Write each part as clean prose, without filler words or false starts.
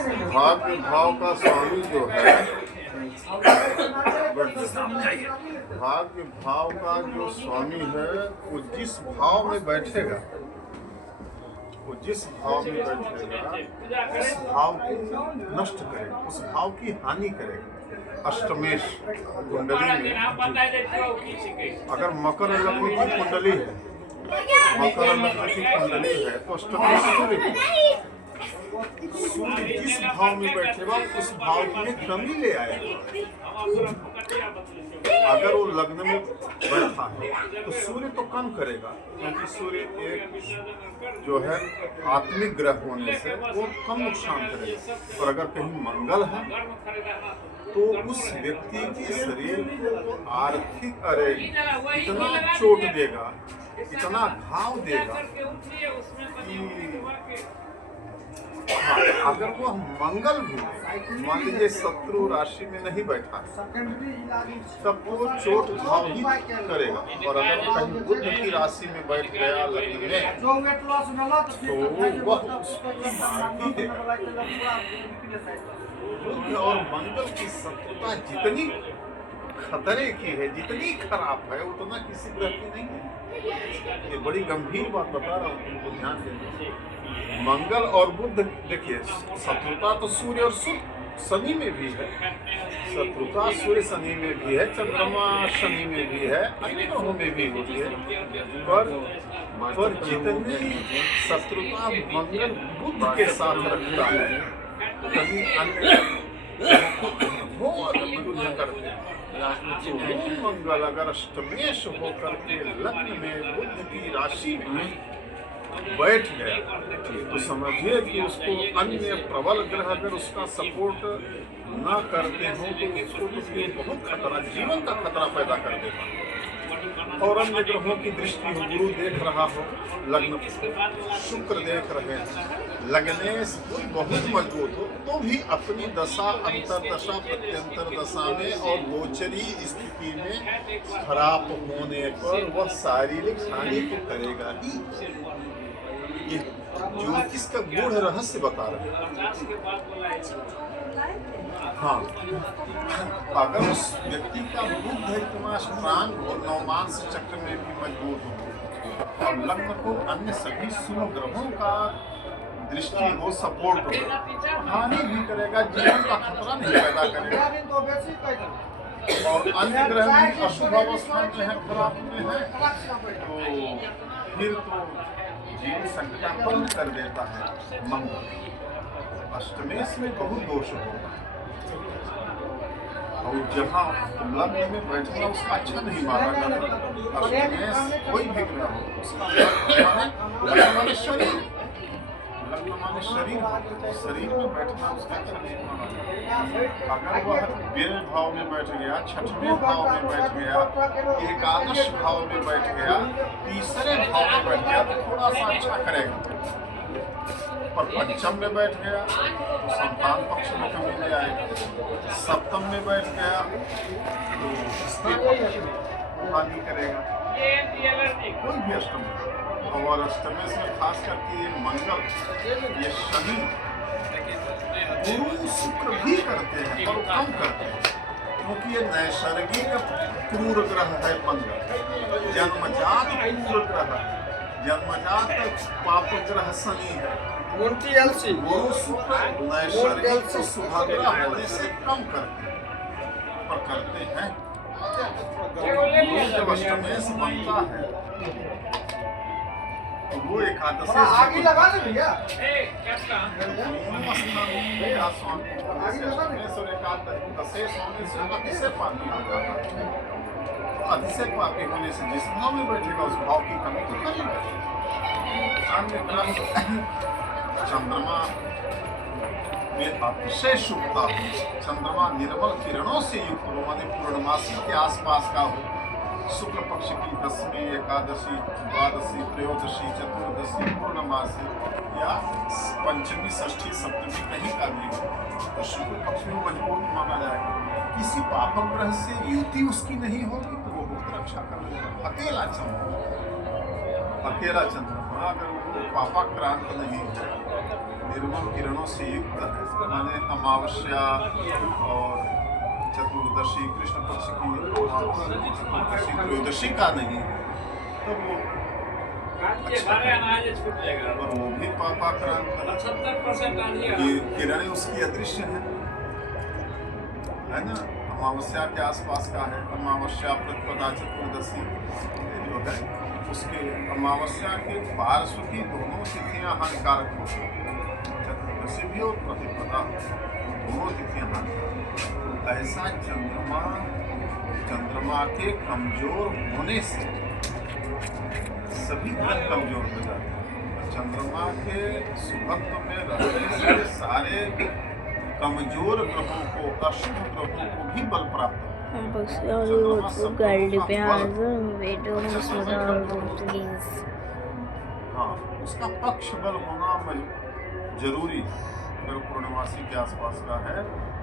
भाग्य भाव का स्वामी जो है, भाग्य भाव का जो स्वामी है, वो जिस भाव में बैठेगा, वो जिस भाव में बैठेगा उस भाव को नष्ट करेगा, उस भाव की हानि करेगा। अष्टमेश कुंडली में अगर मकर लग्न की कुंडली है, मकर लग्न की कुंडली है तो अष्टमेश सूर्य जिस भाव में बैठेगा उस भाव में कमी ले आएगा। अगर वो लग्न में बैठा है तो सूर्य तो कम करेगा, क्योंकि सूर्य एक जो है आत्मिक ग्रह होने से वो कम नुकसान करेगा। और अगर कहीं मंगल है तो उस व्यक्ति के शरीर को आर्थिक इतना चोट देगा, इतना घाव देगा कि अगर वो मंगल भी मान लीजिए शत्रु राशि में नहीं बैठा तब वो चोट घाव ही करेगा। और अगर कहीं बुध की राशि में बैठ गया लग्न में तो वह उसकी मार देगा। बुध और मंगल की शत्रुता जितनी खतरे की है, जितनी खराब है, उतना किसी ग्रह की नहीं है। ये बड़ी गंभीर बात बता रहा हूँ, तुमको ध्यान देना। मंगल और बुध, देखिए शत्रुता तो सूर्य और शनि में भी है, शत्रुता सूर्य शनि में भी है, चंद्रमा शनि में भी है, अन्य ग्रहों में भी होती है। पर जितनी शत्रुता मंगल बुध के साथ रखता है, कभी अन्य युद्ध करते हैं। तो मंगल अगर अष्टमेश होकर के लग्न में बुध की राशि में बैठ गया तो समझिए कि उसको अन्य प्रबल ग्रह अगर उसका सपोर्ट न करते हो तो उसको तो बहुत खतरा, जीवन का खतरा पैदा कर देगा। और अन्य ग्रहों की दृष्टि हो, गुरु देख रहा हो लग्न को, शुक्र देख रहे हैं, लग्नेश बहुत मजबूत हो तो भी अपनी दशा अंतरदशा प्रत्यंतर दशा में और गोचरी स्थिति में खराब होने पर वह शारीरिक हानि तो करेगा ही। ये ज्योतिष का गूढ़ रहस्य बता रहे हैं। हाँ, अगर उस व्यक्ति का बुध इतना स्ट्रांग हो, नवमांस चक्र में भी मजबूत हो और लग्न को अन्य सभी शुभ ग्रहों का दृष्टि हो, सपोर्ट हो, हानि भी करेगा, जीवन का खतरा नहीं पैदा करेगा। और अन्य ग्रह भी अशुभ अवस्था में है, खराब में है, तो फिर तो जीवन संकटापन्न कर देता है। मंगल अष्टमेश में बहुत दोष होगा और जहाँ लग्न में बैठना उसका अच्छा नहीं माना जाता। अष्टमेश कोई भी ग्रह हो, उसका लग्न माने शरीर, लग्न माने शरीर, शरीर में बैठना उसका अच्छा नहीं माना जाता। अगर वह व्यय भाव में बैठ गया, छठवें भाव में बैठ गया, एकादश भाव में बैठ गया, तीसरे भाव में बैठ गया तो थोड़ा सा अच्छा करेगा। पर पंचम में बैठ गया तो संतान पक्ष में कमी ले आएगा। सप्तम में बैठ गया तो इसके पक्ष में हानि करेगा। कोई भी अष्टम और अष्टमेश में खास करके ये मंगल, ये शनि, गुरु शुक्र भी करते हैं पर कम करते हैं, क्योंकि ये नैसर्गिक क्रूर ग्रह है मंगल, जन्मजात क्रूर ग्रह, जन्मजात पाप ग्रह शनि है। गुरु शुक्र नैसर्गिक सुभद्रा होने से कम करते हैं, पर करते हैं। गुरु जब अष्टमेश बनता है तो वो एकादशी आगे लगा दे भैया, अतिशय पापी हो जाता है। अतिशय पापी होने से जिस भाव में बैठेगा उस भाव की कमी तो करेगा। अन्य ग्रह चंद्रमा में अतिशय शुभता हो, चंद्रमा निर्मल किरणों से युक्त हो, माने पूर्णमासी के आसपास का हो, शुक्ल पक्ष की दसवीं, एकादशी, द्वादशी, त्रयोदशी, चतुर्दशी, पूर्णमासी या पंचमी, षष्ठी, सप्तमी कहीं का भी हो तो शुक्ल पक्ष में मजबूत माना जाएगा। किसी पापक ग्रह से युति उसकी नहीं होगी तो वो बहुत रक्षा कर लेगा। अकेला चंद्रमा अकेला चंद्रमा अगर वो पापाक्रांत नहीं है, निर्मल किरणों से युक्त है, माने अमावस्या और चतुर्दशी कृष्ण पक्ष की चतुर्दशी त्रयोदशी का नहीं, तो वो अच्छा है। और वो भी पापाक्रांत किरणें उसकी अदृश्य है ना। अमावस्या के आसपास का है, अमावस्या प्रतिपदा चतुर्दशी जो है उसके अमावस्या के पार्श्व की दोनों तिथियां हानिकारक होती हैं, चतुर्दशी भी और प्रतिपदा दोनों तिथियां हानिकारक। ऐसा चंद्रमा के कमजोर होने से सभी ग्रह कमजोर हो जाते हैं। चंद्रमा के सुभत्व में रहने से सारे कमजोर ग्रहों को, अशुभ ग्रहों को भी बल प्राप्त हाँ, उसका पक्ष बल होना जरूरी है। अगर पूर्णमासी के आसपास का है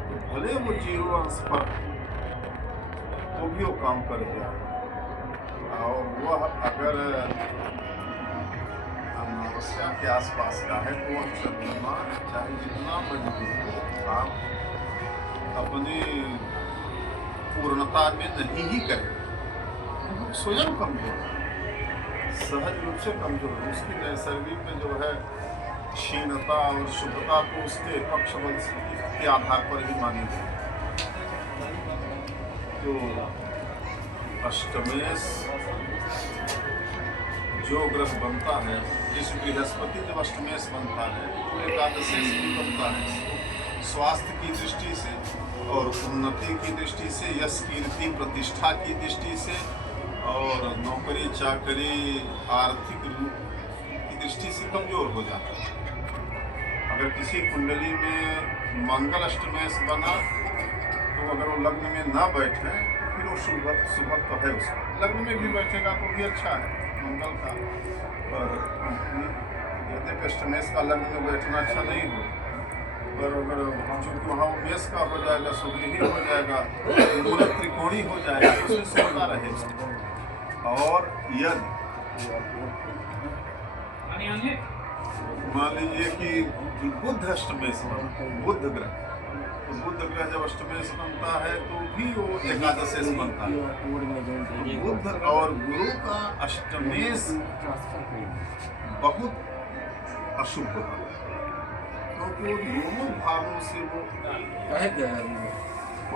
तो भले वो 0 अंश पर तो भी वो काम कर दिया, और वह अगर अमावस्या के आसपास का है तो वह चंद्रमा चाहे जितना मजबूत हो, आप अपनी पूर्णता में नहीं ही करें, स्वयं कमजोर है, सहज रूप से कमजोर है। उसकी नैसर्गिक में जो है क्षीणता और शुभता तो उसके पक्ष बल के आधार पर ही मानी जाए। तो अष्टमेश जो ग्रह बनता है, जिस बृहस्पति जब अष्टमेश बनता है तो एकादशेश भी बनता है, स्वास्थ्य की दृष्टि से और उन्नति की दृष्टि से, यश कीर्ति प्रतिष्ठा की दृष्टि से, और नौकरी चाकरी आर्थिक रूप की दृष्टि से कमजोर हो जाता है। अगर किसी कुंडली में मंगल अष्टमेश बना तो अगर वो लग्न में ना बैठे तो फिर वो शुभ तो है उसका, लग्न में भी बैठेगा तो भी अच्छा है मंगल का, पर यद्यपि अष्टमेश का लग्न में बैठना अच्छा नहीं हो, पर अगर चूँकि वहाँ मेष का हो जाएगा, सुगृही हो जाएगा, मूलक त्रिकोणी हो जाएगा, उसमें सुखता रहेगा। और यदि मान लीजिए कि बुध अष्टमेश बुध ग्रह, तो बुध ग्रह जब अष्टमेश बनता है तो भी वो एकादशेश बनता है। बुध और गुरु का अष्टमेश बहुत अशुभ होता है, क्योंकि वो दोनों भावों से वो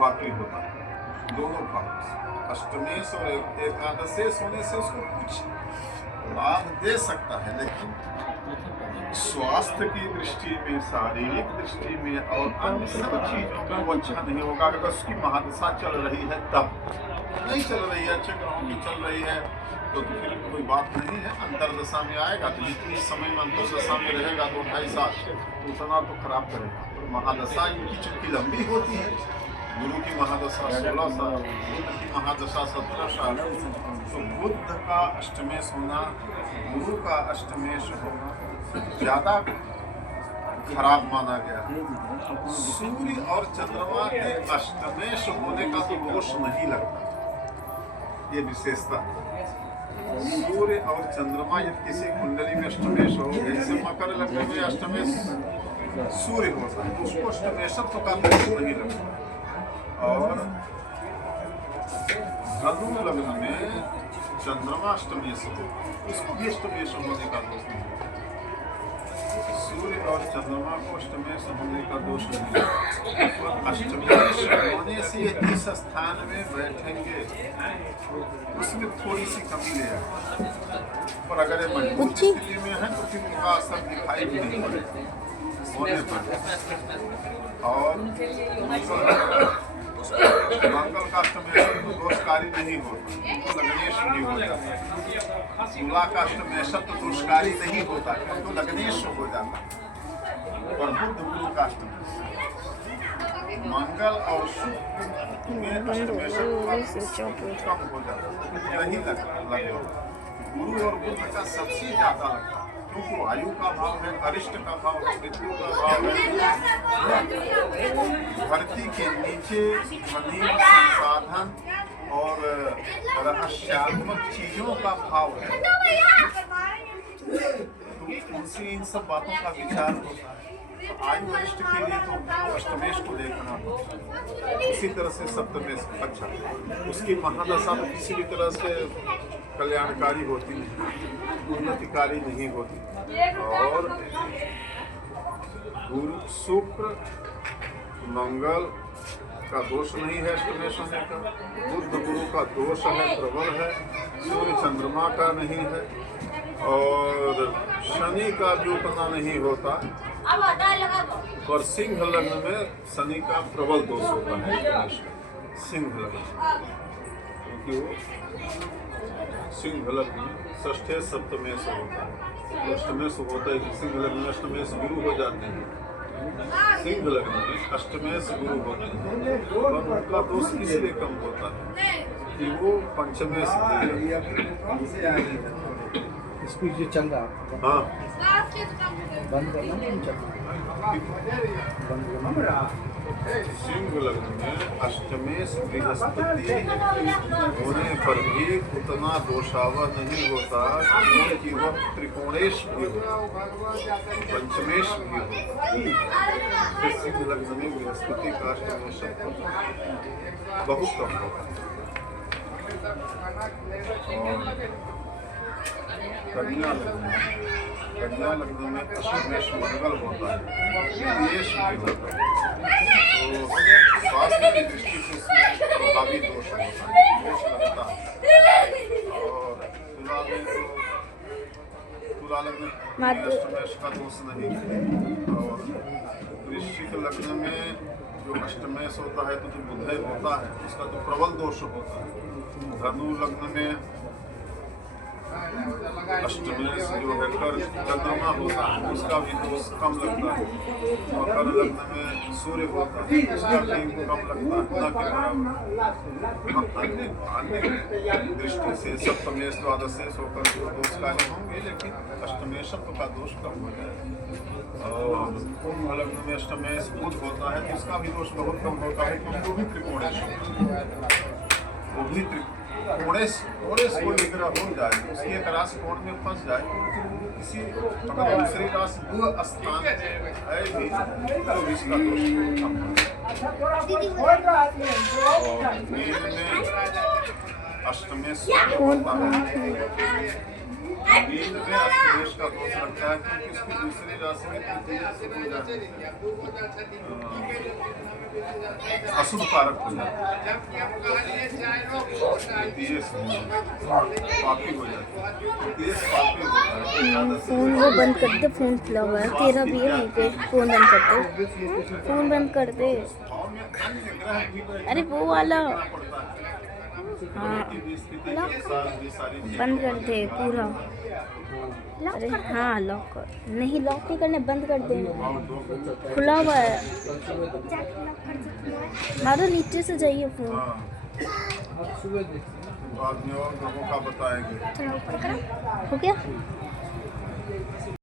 वाकई होता है, दोनों भावों से। अष्टमेश और एकादशेश होने से उसको कुछ लाभ दे सकता है, लेकिन स्वास्थ्य की दृष्टि में, शारीरिक दृष्टि में और अन्य सब चीजों में वो अच्छा नहीं होगा। अगर उसकी महादशा चल रही है तब, नहीं चल रही है, अच्छे ग्रहों की चल रही है तो फिर कोई बात नहीं है। अंतरदशा में आएगा तो जितनी समय में अंतरदशा में रहेगा 2-2.5 साल, उतना तो खराब करेगा। तो महादशा इनकी चूंकि लंबी होती है, गुरु की महादशा 16 साल, बुध की महादशा 17 साल, तो बुध का अष्टमेश होना, गुरु का अष्टमेश होना ज्यादा खराब माना गया। सूर्य और चंद्रमा के अष्टमेश होने का तो दोष नहीं लगता, ये विशेषता। सूर्य और चंद्रमा यदि किसी कुंडली में अष्टमेश हो, जैसे मकर लग्न में अष्टमेश सूर्य होता है तो उसको अष्टमेशत्व का दोष नहीं लगता। और धनु लग्न में चंद्रमा अष्टमेश हो, उसको भी अष्टमेश होने का दोष नहीं। सूर्य और चंद्रमा को अष्टमेश होने का दोष नहीं है। तो अष्टमेश होने से जिस स्थान में बैठेंगे उसमें थोड़ी सी कमी ले आए, और अगर ये मजबूत स्थिति में है तो फिर उनका असर दिखाई भी नहीं पड़ेगा होने पर। और मंगल का अष्टमेश तो दोषकारी नहीं होता, तो लग्नेश भी हो जाता है। तुला का अष्टमेश तो दोषकारी नहीं होता, तो लग्नेश हो जाता है। और बुध गुरु का अष्टमेश, मंगल और शुक्र में अष्टमेश कम हो जाता है, नहीं लगेगा। गुरु और बुध का सबसे ज्यादा लगता है, क्योंकि वायु का भाव है, अरिष्ट का भाव है, मृत्यु का भाव है, धरती के नीचे मनीय संसाधन और रहस्यात्मक चीजों का भाव है, तो उनसे इन सब बातों का विचार होता है। तो आयु वरिष्ठ के लिए तो अष्टमेश को देखना होता है, उसी तरह से सप्तमेश। अच्छा, उसकी महादशा तो किसी भी तरह से कल्याणकारी होती नहीं, उन्नतिकारी नहीं होती। और गुरु शुक्र मंगल का दोष नहीं है अष्टमेश होने का, बुध गुरु का दोष है, प्रबल है, सूर्य चंद्रमा का नहीं है, और शनि का भी उतना नहीं होता। और सिंह लग्न में शनि का प्रबल दोष होता है अष्टमेश का, सिंह लग्न, क्योंकि वो सिंह लग्न में षष्ठे सप्तमेश होता है। अष्टमेश होता है कि सिंह लग्न में अष्टमेश गुरु हो जाते हैं, सिंह लग्न में अष्टमेश गुरु होते हैं, और उनका दोष इसलिए कम होता है कि वो पंचमेश स्पीड जो चल रहा है। हाँ, बंद करना नहीं चल बंद करना। सिंह लग्न में अष्टमेश बृहस्पति होने पर भी उतना दोषावर नहीं होता, क्योंकि वह त्रिकोणेश भी हो, पंचमेश भी हो। सिंह लग्न में बृहस्पति का अष्टमेश बहुत कम होता है। कन्या लग्न में अष्टमेश मंगल होता है, देश भी होता है, तो स्वास्थ्य की दृष्टि से इसमें प्रभावी दोष होता है, दोष लगता है। और तुला लग्न में अष्टमेश का दोष नहीं है। और वृश्चिक लग्न में जो अष्टमेश होता है, तो जो बुधय होता है उसका तो प्रबल दोष होता है। धनु लग्न में अष्टमेश जो है कर चंद्रमा होता है, उसका भी दोष कम लगता है। और कर लग्न में सूर्य होता है, उसका भी कम लगता है, न कि अन्य दृष्टि से सप्तमेश द्वादशेश होकर जो दोष कार्य होंगे, लेकिन अष्टमेशत्व का दोष कम हो जाएगा। और कुंभ लग्न में अष्टमेश बुध होता है, तो इसका भी दोष बहुत कम होता है, क्योंकि वो भी त्रिकोणेश वो भी कोणेश को निग्रह हो जाए, उसकी एक राशि कोण में फंस जाए, किसी अगर दूसरी राशि वो स्थान है भी तो इसका दोष कम होता है। और मीन में अष्टमेश होता है, मीन में अष्टमेश का दोष लगता है, क्योंकि इसकी दूसरी राशि में हो जाती है, अशुभ कारक हो जाता है, पापी हो जाता है। फोन वो बंद कर दे, फोन खुला हुआ है तेरा भी है, मुझे फोन बंद कर दे, फोन बंद कर दे। अरे वो वाला हाँ बंद कर दे पूरा। अरे हाँ लॉक कर, नहीं लॉक नहीं करना, बंद कर दे, खुला हुआ है। मारो नीचे से जाइए फोन। बाद में और लोगों का बताएंगे। हो गया।